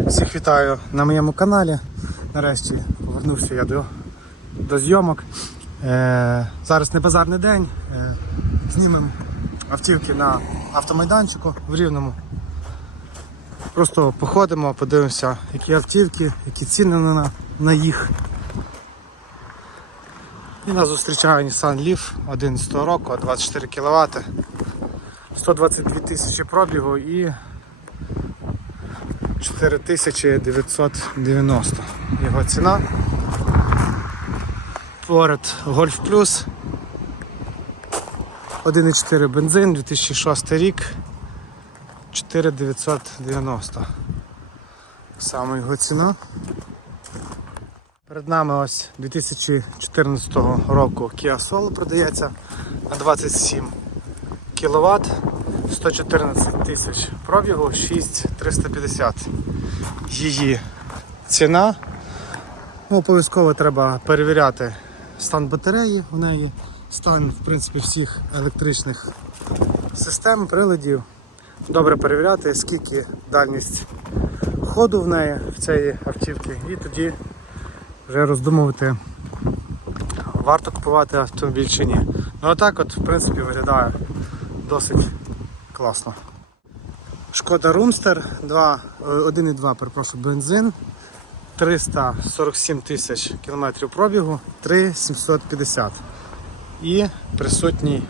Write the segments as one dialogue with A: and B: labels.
A: Всіх вітаю на моєму каналі. Нарешті повернувся я до, до зйомок. Е, зараз не базарний день. Е, знімемо автівки на автомайданчику в Рівному. Просто походимо, подивимося, які автівки, які ціни на, на їх. І нас зустрічає Nissan Leaf 11 року, 24 кВт, 122 тисячі пробігу і 4990 його ціна. Поряд Golf Plus 1,4 бензин, 2006 рік, 4990. Так само його ціна. Перед нами ось 2014 року Kia Soul продається на 27 кВт, 114 тисяч пробігу, 6350 її ціна. Ну, обов'язково треба перевіряти стан батареї в неї, стан в принципі всіх електричних систем, приладів. Добре перевіряти, скільки дальність ходу в неї в цієї автівки, і тоді вже роздумувати, варто купувати автомобіль чи ні. Ну отак от, в принципі, виглядає досить класно. Шкода Румстер 2, е, 1,2 перепрошую, бензин, 347 тисяч кілометрів пробігу, 3,750 і присутній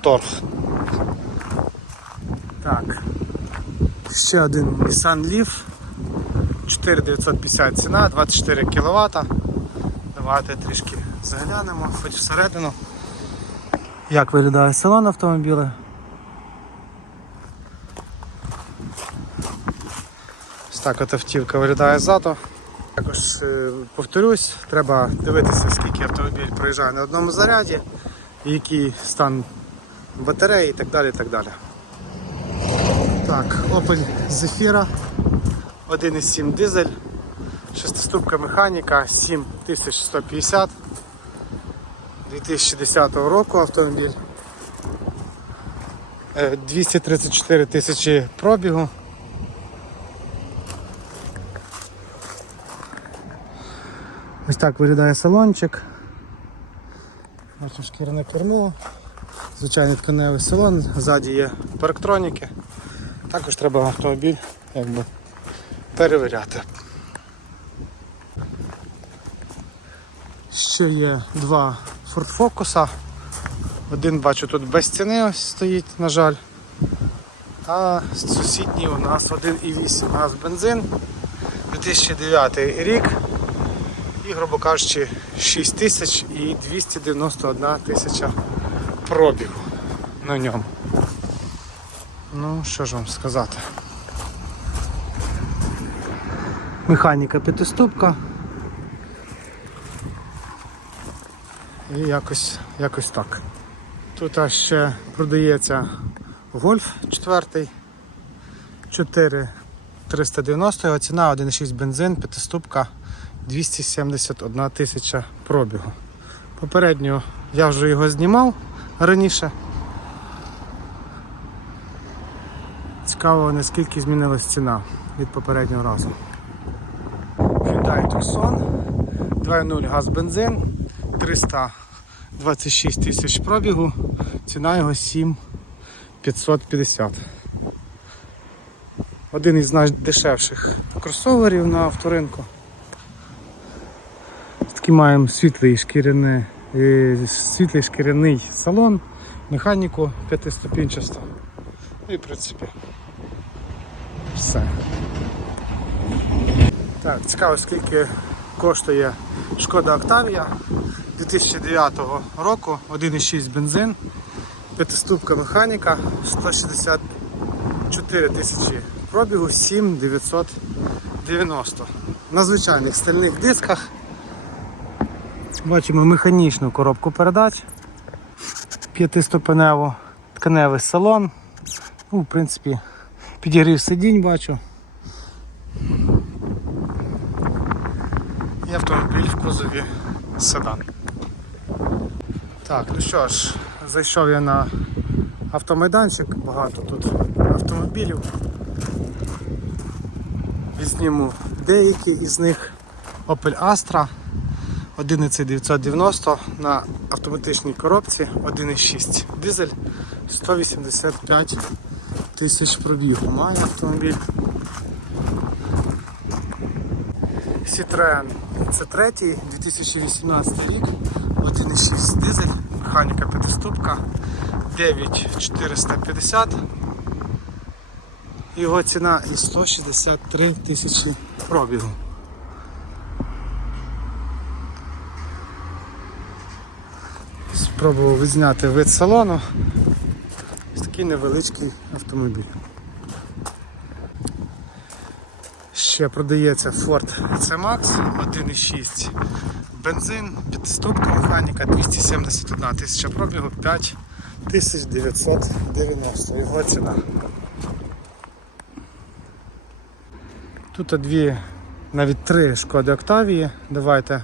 A: торг. Так. Ще один Nissan Leaf 4950 ціна, 24 кВт. Давайте трішки заглянемо, хоч всередину. Як виглядає салон автомобіля? Так от автівка виглядає ззаду. Також е, повторюсь, треба дивитися, скільки автомобіль проїжджає на одному заряді, який стан батареї і так далі. Так далі. Так, Opel Zafira 1,7 дизель, шестиступка механіка, 7150 2010 року автомобіль. Е, 234 тисячі пробігу. Так виглядає салончик. Бачимо шкіряне кермо, звичайний тканевий салон, ззаді є парктроніки. Також треба автомобіль якби, перевіряти. Ще є два Ford Focus. Один бачу тут без ціни ось стоїть, на жаль. А сусідній у нас 1,8 газ бензин 2009 рік і, грубо кажучи, 6 тисяч і 291 тисяча пробігу на ньому. Ну, що ж вам сказати. Механіка п'ятиступка. І якось, якось так. Тут ще продається гольф 4. 4 390 його ціна, 1,6 бензин, п'ятиступка 271 тисяча пробігу. Попередньо я вже його знімав раніше. Цікаво, наскільки змінилась ціна від попереднього разу. Hyundai Tucson 2.0 газ бензин, 326 тисяч пробігу, ціна його 7550. Один із найдешевших кросоверів на авторинку. Такий маємо світлий шкіряний, е, світлий шкіряний салон, механіку п'ятиступінчасту. Ну і в принципі все. Так, цікаво, скільки коштує шкода Octavia 2009 року, 1,6 бензин, п'ятиступка механіка, 164 тисячі пробігу, 7,990. На звичайних стальних дисках. Бачимо механічну коробку передач, п'ятиступенево тканевий салон. Ну, в принципі, підігрів сидінь бачу. І автомобіль в кузові седан. Так, ну що ж, зайшов я на автомайданчик, багато тут автомобілів. Віз- деякі із них. Opel Astra 11990 на автоматичній коробці 1,6 дизель 185 тисяч пробігу. Має автомобіль. Citroen C3 2018 рік, 1,6 дизель, механіка п'ятиступка, 9450. Його ціна і 163 тисячі пробігу. Спробував відзняти вид салону. Ось такий невеличкий автомобіль. Ще продається Ford C-Max 1,6 бензин, п'ятиступка механіка 271 тисяча пробігу 5990 його ціна. Тут дві, навіть три шкоди Октавії. Давайте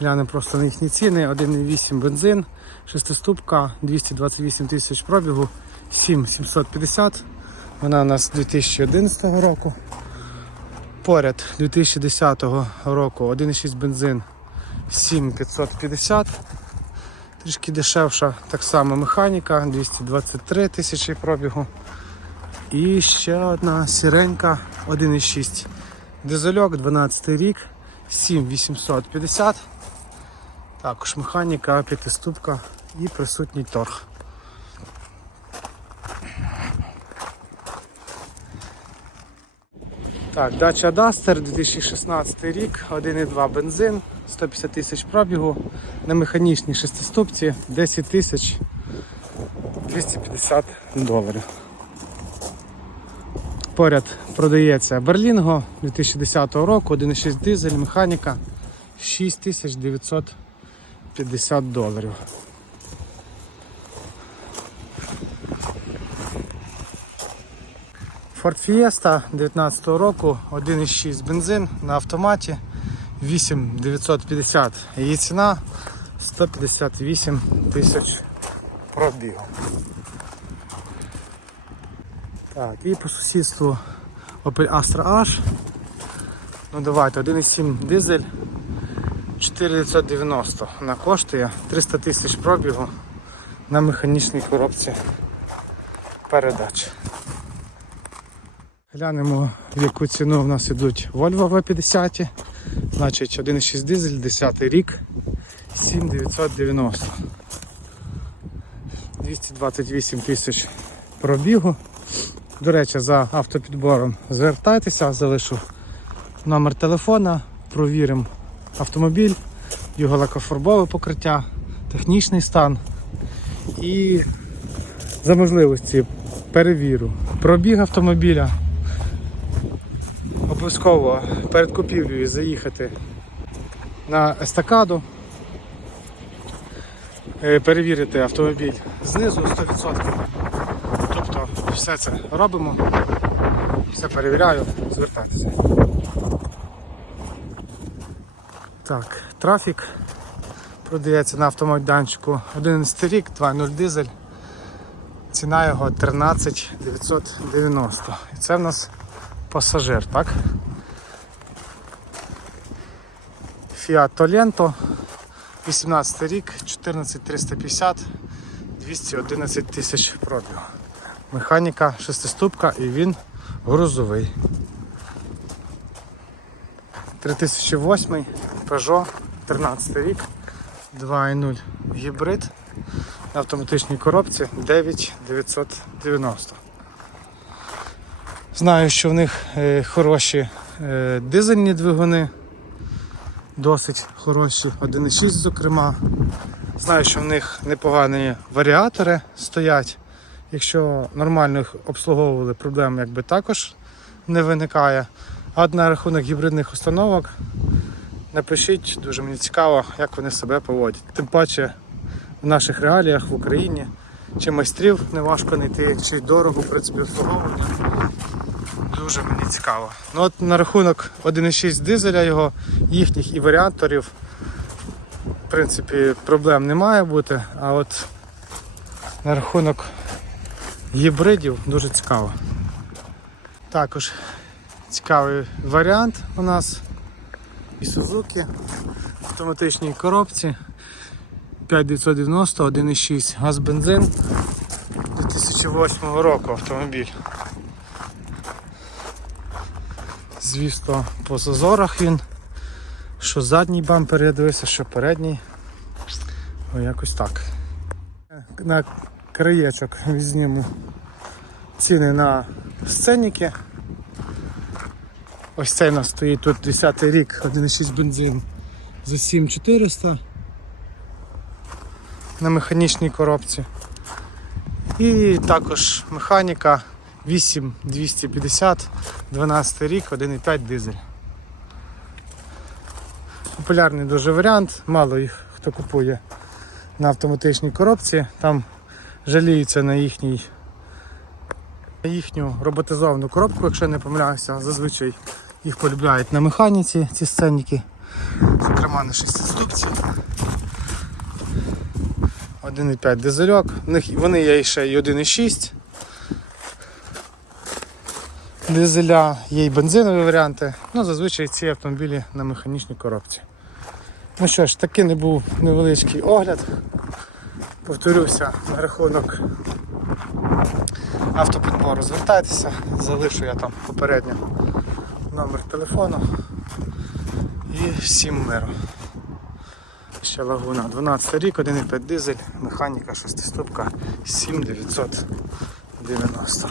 A: глянемо просто на їхні ціни. 1,8 бензин, шестиступка, 228 тисяч пробігу, 7750. Вона у нас 2011 року. Поряд 2010 року 1,6 бензин 7550. Трішки дешевша, так само механіка, 223 тисячі пробігу. І ще одна сіренька 1,6 дизельок, 12 рік, 7850. Також механіка, п'ятиступка і присутній торг. Так, дача Duster 2016 рік, 1,2 бензин, 150 тисяч пробігу, на механічній шестиступці 10 тисяч 250 доларів. Поряд продається Берлінго 2010 року, 1,6 дизель, механіка 6950 доларів. Ford Fiesta 19 року, 1,6 бензин на автоматі 8950. Її ціна 158 тисяч пробігу. Так, і по сусідству Opel Astra H. Ну давайте, 1,7 дизель 4990. Вона коштує 300 тисяч пробігу на механічній коробці передач. Глянемо, в яку ціну в нас йдуть Volvo V50. Значить 1,6 дизель, 10 рік, 7990. 228 тисяч пробігу. До речі, за автопідбором звертайтеся, залишу номер телефона, провіримо автомобіль, його лакофарбове покриття, технічний стан і за можливості перевірю пробіг автомобіля. Обов'язково перед купівлею заїхати на естакаду, е, перевірити автомобіль знизу 100%. Тобто все це робимо, все перевіряю, звертайтеся. Так, трафік продається на автомайданчику 11 рік, 2.0 дизель. Ціна його 13 990. І це в нас пасажир, так? Fiat Tolento, 18 рік, 14 350, 211 тисяч пробігу. Механіка шестиступка і він грузовий. 3008 Peugeot, 13 рік, 2.0 гібрид на автоматичній коробці 9990. Знаю, що в них е, хороші е, дизельні двигуни, досить хороші, 1.6 зокрема. Знаю, що в них непогані варіатори стоять. Якщо нормально їх обслуговували, проблем якби також не виникає. А на рахунок гібридних установок напишіть, дуже мені цікаво, як вони себе поводять. Тим паче в наших реаліях в Україні чи майстрів не важко знайти, чи дорого в принципі обслуговування. Дуже мені цікаво. Ну от на рахунок 1.6 дизеля його, їхніх і варіаторів, в принципі, проблем не має бути. А от на рахунок гібридів дуже цікаво. Також Цікавий варіант у нас. І Suzuki в автоматичній коробці 5990, 1,6 газ бензин 2008 року автомобіль. Звісно, по зазорах він. Що задній бампер я дивився, що передній. О, якось так. На краєчок візьмемо ціни на сценіки. Ось цей у нас стоїть тут 10 й рік, 1,6 бензин за 7400 на механічній коробці. І також механіка 8250, 12 рік, 1,5 дизель. Популярний дуже варіант, мало їх хто купує на автоматичній коробці. Там жаліються на їхній їхню роботизовану коробку, якщо я не помиляюся, зазвичай їх полюбляють на механіці ці сценіки, зокрема на шестиступці. 1,5 дизельок, вони є ще й 1,6 дизеля, є й бензинові варіанти. Ну, зазвичай ці автомобілі на механічній коробці. Ну що ж, такий не був невеличкий огляд. Повторюся на рахунок автопідбору. Звертайтеся, залишу я там попередньо номер телефону. І всім миру. Ще лагуна. 12 рік, 1,5 дизель, механіка 6 ступка 7990.